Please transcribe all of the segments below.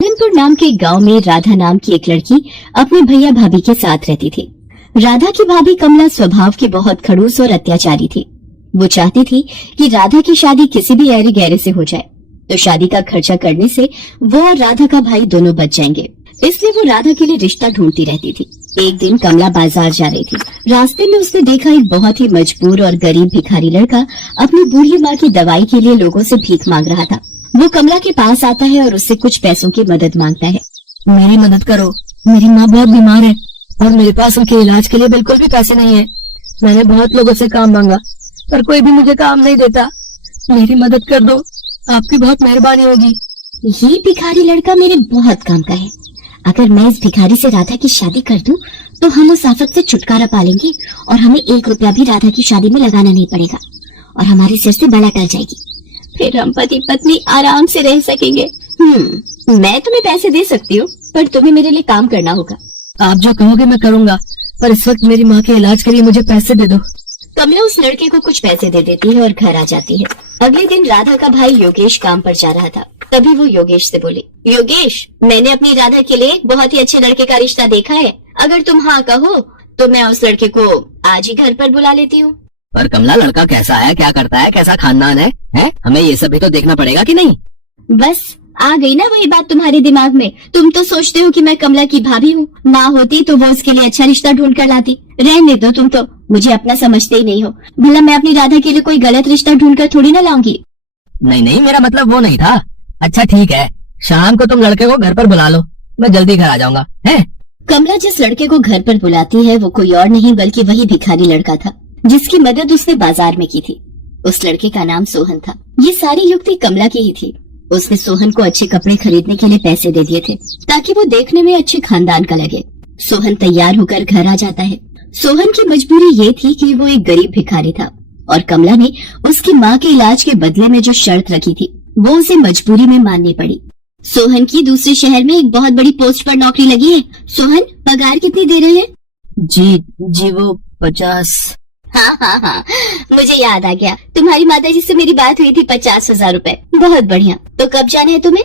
नारायणपुर नाम के गांव में राधा नाम की एक लड़की अपने भैया भाभी के साथ रहती थी। राधा की भाभी कमला स्वभाव की बहुत खड़ूस और अत्याचारी थी। वो चाहती थी कि राधा की शादी किसी भी ऐरे गहरे से हो जाए, तो शादी का खर्चा करने से वो और राधा का भाई दोनों बच जाएंगे। इसलिए वो राधा के लिए रिश्ता ढूंढती रहती थी। एक दिन कमला बाजार जा रही थी। रास्ते में उसने देखा एक बहुत ही मजबूर और गरीब भिखारी लड़का अपनी बूढ़ी माँ की दवाई के लिए लोगों से भीख मांग रहा था। वो कमला के पास आता है और उससे कुछ पैसों की मदद मांगता है। मेरी मदद करो, मेरी माँ बहुत बीमार है और मेरे पास उनके इलाज के लिए बिल्कुल भी पैसे नहीं है। मैंने बहुत लोगों से काम मांगा पर कोई भी मुझे काम नहीं देता। मेरी मदद कर दो, आपकी बहुत मेहरबानी होगी। ये भिखारी लड़का मेरे बहुत काम का है। अगर मैं इस भिखारी से राधा की शादी कर दूं, तो हम उस आफत से छुटकारा पालेंगे और हमें 1 रुपया भी राधा की शादी में लगाना नहीं पड़ेगा और हमारे सिर से बला टल जाएगी। फिर हम पति पत्नी आराम से रह सकेंगे। मैं तुम्हें पैसे दे सकती हूँ, पर तुम्हें मेरे लिए काम करना होगा। आप जो कहोगे मैं करूँगा, पर इस वक्त मेरी माँ के इलाज के लिए मुझे पैसे दे दो। कमला उस लड़के को कुछ पैसे दे देती है और घर आ जाती है। अगले दिन राधा का भाई योगेश काम पर जा रहा था। तभी वो योगेश से बोली, योगेश, मैंने अपनी राधा के लिए एक बहुत ही अच्छे लड़के का रिश्ता देखा है। अगर तुम हाँ कहो तो मैं उस लड़के को आज ही घर पर बुला लेती हूँ। पर कमला, लड़का कैसा है, क्या करता है, कैसा खानदान है? हमें ये सब भी तो देखना पड़ेगा कि नहीं? बस आ गई ना वही बात तुम्हारे दिमाग में। तुम तो सोचते हो कि मैं कमला की भाभी हूँ। माँ होती तो वो उसके लिए अच्छा रिश्ता ढूंढ कर लाती। रहने दो, तुम तो मुझे अपना समझते ही नहीं हो। भला मैं अपनी राधा के लिए कोई गलत रिश्ता ढूंढ कर थोड़ी ना लाऊंगी। नहीं, मेरा मतलब वो नहीं था। अच्छा ठीक है, शाम को तुम लड़के को घर पर बुला लो, मैं जल्दी घर आ जाऊंगा। है कमला जिस लड़के को घर पर बुलाती है वो कोई और नहीं बल्कि वही भिखारी लड़का था जिसकी मदद उसने बाजार में की थी। उस लड़के का नाम सोहन था। ये सारी युक्ति कमला की ही थी। उसने सोहन को अच्छे कपड़े खरीदने के लिए पैसे दे दिए थे ताकि वो देखने में अच्छे खानदान का लगे। सोहन तैयार होकर घर आ जाता है। सोहन की मजबूरी ये थी कि वो एक गरीब भिखारी था और कमला ने उसकी माँ के इलाज के बदले में जो शर्त रखी थी वो उसे मजबूरी में माननी पड़ी। सोहन की दूसरे शहर में एक बहुत बड़ी पोस्ट पर नौकरी लगी है। सोहन, पगार कितनी दे रहे हैं? जी वो 50। हाँ, मुझे याद आ गया। तुम्हारी माताजी से मेरी बात हुई थी। 50,000 रुपए। बहुत बढ़िया। तो कब जाना है तुम्हें?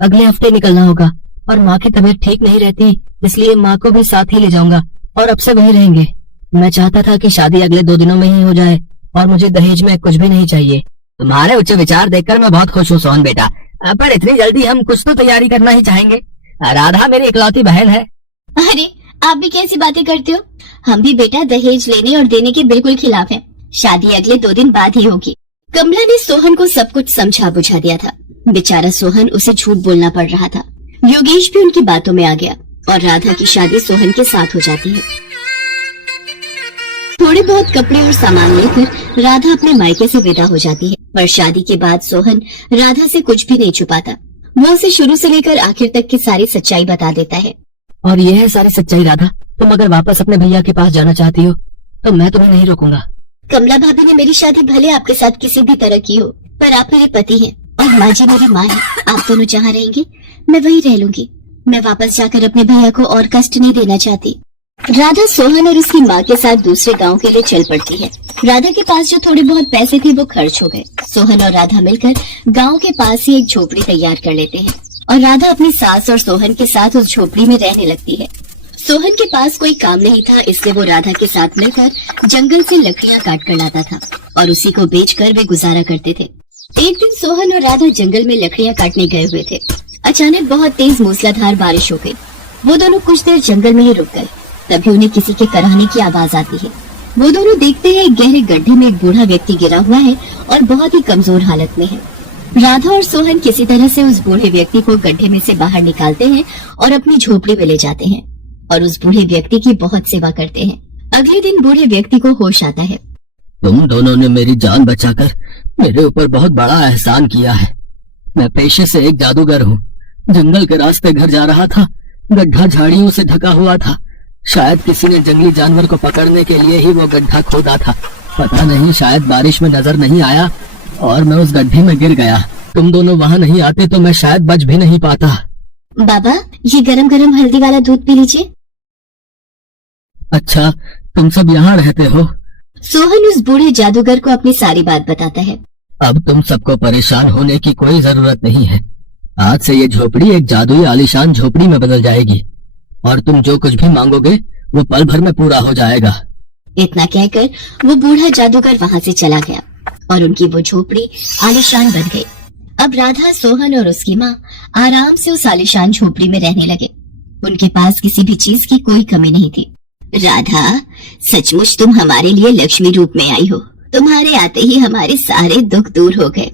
अगले हफ्ते निकलना होगा और माँ की तबीयत ठीक नहीं रहती, इसलिए माँ को भी साथ ही ले जाऊंगा और अब से वहीं रहेंगे। मैं चाहता था कि शादी अगले 2 दिनों में ही हो जाए और मुझे दहेज में कुछ भी नहीं चाहिए। तुम्हारे उच्च विचार देखकर मैं बहुत खुश हूँ सोहन बेटा, पर इतनी जल्दी हम कुछ तो तैयारी करना ही चाहेंगे। राधा मेरी इकलौती बहन है। अरे आप भी कैसी बातें करते हो? हम भी बेटा दहेज लेने और देने के बिल्कुल खिलाफ हैं। शादी अगले 2 दिन बाद ही होगी। कमला ने सोहन को सब कुछ समझा बुझा दिया था। बेचारा सोहन, उसे झूठ बोलना पड़ रहा था। योगेश भी उनकी बातों में आ गया और राधा की शादी सोहन के साथ हो जाती है। थोड़े बहुत कपड़े और सामान लेकर राधा अपने मायके से विदा हो जाती है। पर शादी के बाद सोहन राधा से कुछ भी नहीं छुपाता। वो उसे शुरू से लेकर आखिर तक की सारी सच्चाई बता देता है। और ये है सारी सच्चाई राधा। तुम अगर वापस अपने भैया के पास जाना चाहती हो तो मैं तुम्हें नहीं रोकूंगा। कमला भाभी ने मेरी शादी भले आपके साथ किसी भी तरह की हो, पर आप मेरे पति हैं और माँ जी मेरी माँ है। आप दोनों जहाँ रहेंगे मैं वहीं रह लूंगी। मैं वापस जाकर अपने भैया को और कष्ट नहीं देना चाहती। राधा सोहन और उसकी माँ के साथ दूसरे गांव के लिए चल पड़ती है। राधा के पास जो थोड़े बहुत पैसे थे वो खर्च हो गए। सोहन और राधा मिलकर गांव के पास ही एक झोपड़ी तैयार कर लेते हैं और राधा अपनी सास और सोहन के साथ उस झोपड़ी में रहने लगती है। सोहन के पास कोई काम नहीं था, इसलिए वो राधा के साथ मिलकर जंगल से लकड़ियां काट कर लाता था और उसी को बेचकर वे गुजारा करते थे। एक दिन सोहन और राधा जंगल में लकड़ियां काटने गए हुए थे। अचानक बहुत तेज मूसलाधार बारिश हो गई। वो दोनों कुछ देर जंगल में ही रुक गए। तभी उन्हें किसी के कराहने की आवाज आती है। वो दोनों देखते हैं एक गहरे गड्ढे में एक बूढ़ा व्यक्ति गिरा हुआ है और बहुत ही कमजोर हालत में है। राधा और सोहन किसी तरह से उस बूढ़े व्यक्ति को गड्ढे में से बाहर निकालते हैं और अपनी झोपड़ी में ले जाते हैं और उस बूढ़े व्यक्ति की बहुत सेवा करते हैं। अगले दिन बूढ़े व्यक्ति को होश आता है। तुम दोनों ने मेरी जान बचाकर मेरे ऊपर बहुत बड़ा एहसान किया है। मैं पेशे से एक जादूगर हूँ। जंगल के रास्ते घर जा रहा था। गड्ढा झाड़ियों से ढका हुआ था। शायद किसी ने जंगली जानवर को पकड़ने के लिए ही वो गड्ढा खोदा था। पता नहीं, शायद बारिश में नजर नहीं आया और मैं उस गड्ढे में गिर गया। तुम दोनों वहाँ नहीं आते तो मैं शायद बच भी नहीं पाता। बाबा, ये गरम गरम हल्दी वाला दूध पी लीजिए। अच्छा, तुम सब यहाँ रहते हो? सोहन उस बूढ़े जादूगर को अपनी सारी बात बताता है। अब तुम सबको परेशान होने की कोई जरूरत नहीं है। आज से ये झोपड़ी एक जादुई आलीशान झोपड़ी में बदल जाएगी और तुम जो कुछ भी मांगोगे वो पल भर में पूरा हो जाएगा। इतना कहकर वो बूढ़ा जादूगर वहाँ से चला गया और उनकी वो झोपड़ी आलीशान बन गई। अब राधा, सोहन और उसकी माँ आराम से उस आलीशान झोपड़ी में रहने लगे। उनके पास किसी भी चीज की कोई कमी नहीं थी। राधा, सचमुच तुम हमारे लिए लक्ष्मी रूप में आई हो। तुम्हारे आते ही हमारे सारे दुख दूर हो गए।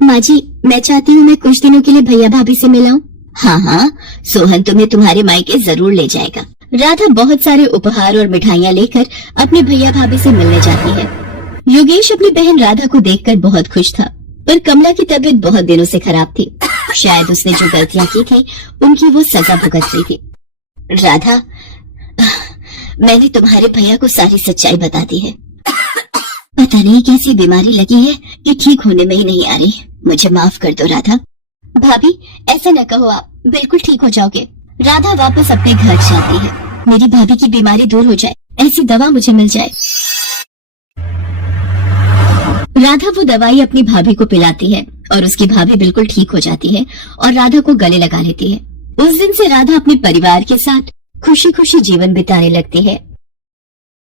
माँ जी, मैं चाहती हूँ मैं कुछ दिनों के लिए भैया भाभी से मिलाऊं। हाँ हाँ, सोहन तुम्हें तुम्हारे मायके जरूर ले जाएगा। राधा बहुत सारे उपहार और मिठाइयाँ लेकर अपने भैया भाभी से मिलने जाती है। योगेश अपनी बहन राधा को देखकर बहुत खुश था, पर कमला की तबीयत बहुत दिनों से खराब थी। शायद उसने जो गलतियाँ की थी उनकी वो सजा भुगत रही थी। राधा, मैंने तुम्हारे भैया को सारी सच्चाई बता दी है। पता नहीं कैसी बीमारी लगी है कि ठीक होने में ही नहीं आ रही। मुझे माफ कर दो राधा। भाभी, ऐसा न कहो, आप बिल्कुल ठीक हो जाओगे। राधा वापस अपने घर जाती है। मेरी भाभी की बीमारी दूर हो जाए, ऐसी दवा मुझे मिल जाए। राधा वो दवाई अपनी भाभी को पिलाती है और उसकी भाभी बिल्कुल ठीक हो जाती है और राधा को गले लगा लेती है। उस दिन से राधा अपने परिवार के साथ खुशी खुशी जीवन बिताने लगती है।